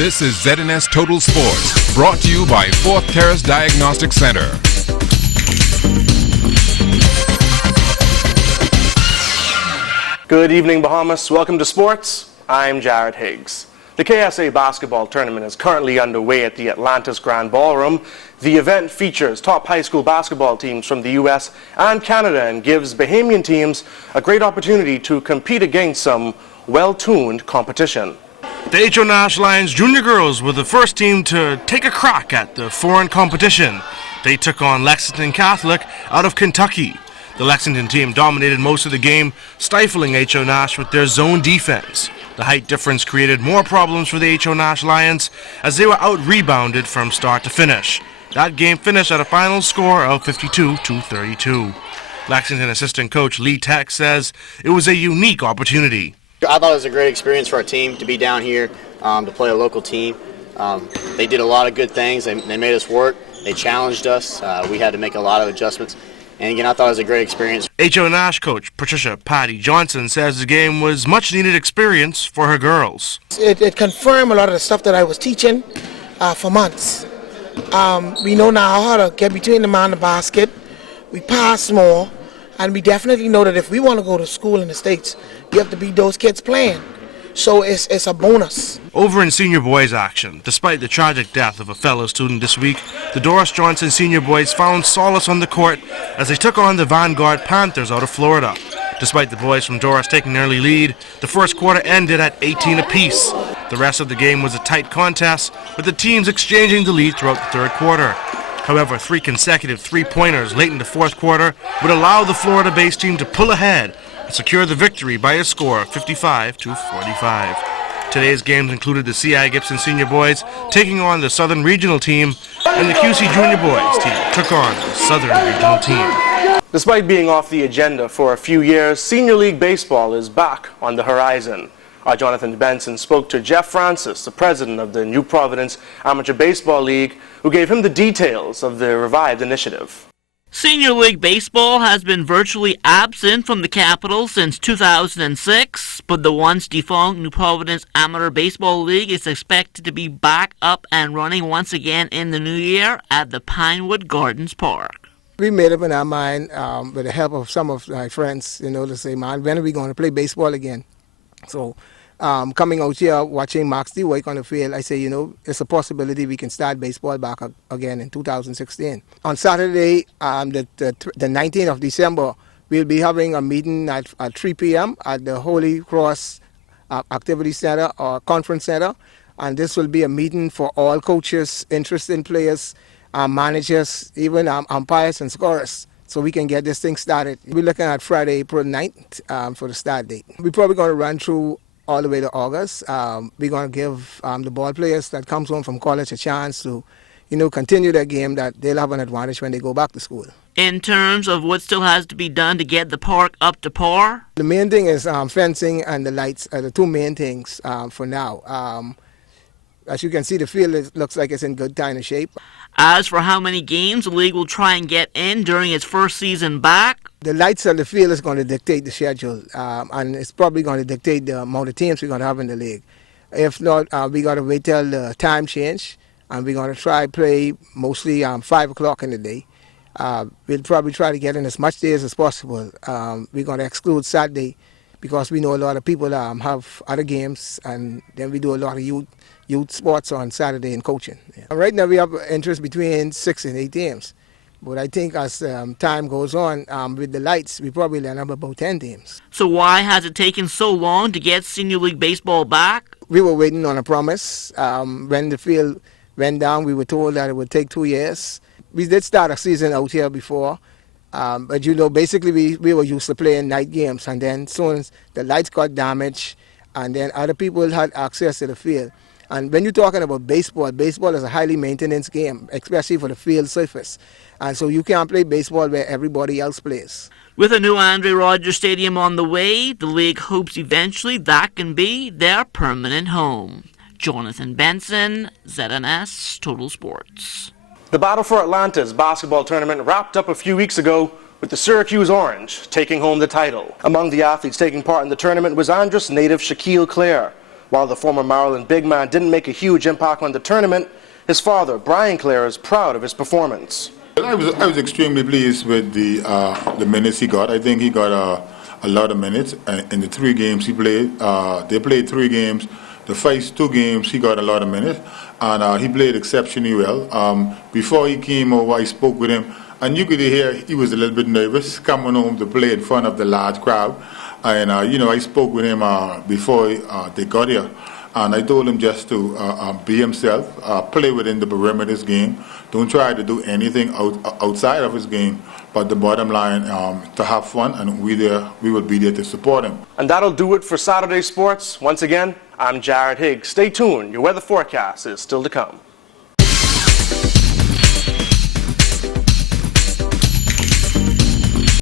This is ZNS Total Sports, brought to you by Fourth Terrace Diagnostic Center. Good evening, Bahamas. Welcome to sports. I'm Jared Higgs. The KSA basketball tournament is currently underway at the Atlantis Grand Ballroom. The event features top high school basketball teams from the U.S. and Canada and gives Bahamian teams a great opportunity to compete against some well-tuned competition. The H.O. Nash Lions junior girls were the first team to take a crack at the foreign competition. They took on Lexington Catholic out of Kentucky. The Lexington team dominated most of the game, stifling H.O. Nash with their zone defense. The height difference created more problems for the H.O. Nash Lions as they were out-rebounded from start to finish. That game finished at a final score of 52-32. Lexington assistant coach Lee Tech says it was a unique opportunity. I thought it was a great experience for our team to be down here, to play a local team. They did a lot of good things. They made us work. They challenged us. We had to make a lot of adjustments. And again, I thought it was a great experience. H.O. Nash coach Patricia Patty Johnson says the game was much needed experience for her girls. It confirmed a lot of the stuff that I was teaching for months. We know now how to get between the man and the basket. We pass more, and we definitely know that if we want to go to school in the States, you have to beat those kids playing. So it's a bonus. Over in senior boys action, despite the tragic death of a fellow student this week, the Doris Johnson senior boys found solace on the court as they took on the Vanguard Panthers out of Florida. Despite the boys from Doris taking an early lead, the first quarter ended at 18 apiece. The rest of the game was a tight contest, with the teams exchanging the lead throughout the third quarter. However, 3 consecutive three-pointers late in the fourth quarter would allow the Florida-based team to pull ahead and secure the victory by a score of 55-45. Today's games included the C.I. Gibson senior boys taking on the Southern Regional team, and the QC junior boys team took on the Southern Regional team. Despite being off the agenda for a few years, Senior League Baseball is back on the horizon. Our Jonathan Benson spoke to Jeff Francis, the president of the New Providence Amateur Baseball League, who gave him the details of the revived initiative. Senior League Baseball has been virtually absent from the capital since 2006, but the once defunct New Providence Amateur Baseball League is expected to be back up and running once again in the new year at the Pinewood Gardens Park. We made up in our mind, with the help of some of my friends, to say, man, when are we going to play baseball again? So coming out here, watching Max D work on the field, I say, it's a possibility we can start baseball back again in 2016. On Saturday, the 19th of December, we'll be having a meeting at 3 p.m. at the Holy Cross Activity Center or Conference Center. And this will be a meeting for all coaches, interested players, managers, even umpires and scorers, so we can get this thing started. We're looking at Friday, April 9th for the start date. We're probably going to run through all the way to August. We're going to give the ball players that comes home from college a chance to, continue their game, that they'll have an advantage when they go back to school. In terms of what still has to be done to get the park up to par? The main thing is fencing and the lights are the two main things for now. As you can see, the field looks like it's in good kind of shape. As for how many games the league will try and get in during its first season back? The lights on the field is going to dictate the schedule, and it's probably going to dictate the amount of teams we're going to have in the league. If not, we got to wait till the time change, and we're going to try play mostly 5 o'clock in the day. We'll probably try to get in as much days as possible. We're going to exclude Saturday because we know a lot of people have other games, and then we do a lot of youth sports on Saturday in coaching. Yeah. Right now we have interest between 6 and 8 teams. But I think as time goes on, with the lights, we probably end up about 10 teams. So why has it taken so long to get Senior League Baseball back? We were waiting on a promise. When the field went down, we were told that it would take 2 years. We did start a season out here before. But basically we were used to playing night games. And then soon as the lights got damaged, and then other people had access to the field. And when you're talking about baseball, baseball is a highly maintenance game, especially for the field surface. And so you can't play baseball where everybody else plays. With a new Andre Rogers Stadium on the way, the league hopes eventually that can be their permanent home. Jonathan Benson, ZNS Total Sports. The Battle for Atlantis basketball tournament wrapped up a few weeks ago with the Syracuse Orange taking home the title. Among the athletes taking part in the tournament was Andros native Shaquille Clare. While the former Maryland big man didn't make a huge impact on the tournament, his father, Brian Clare, is proud of his performance. I was extremely pleased with the minutes he got. I think he got a lot of minutes in the 3 games he played. They played 3 games. The first 2 games he got a lot of minutes, and he played exceptionally well. Before he came over, I spoke with him, and you could hear he was a little bit nervous coming home to play in front of the large crowd. And I spoke with him before they got here. And I told him just to be himself, play within the perimeter of his game. Don't try to do anything outside of his game. But the bottom line, to have fun, and we will be there to support him. And that'll do it for Saturday Sports. Once again, I'm Jared Higgs. Stay tuned. Your weather forecast is still to come.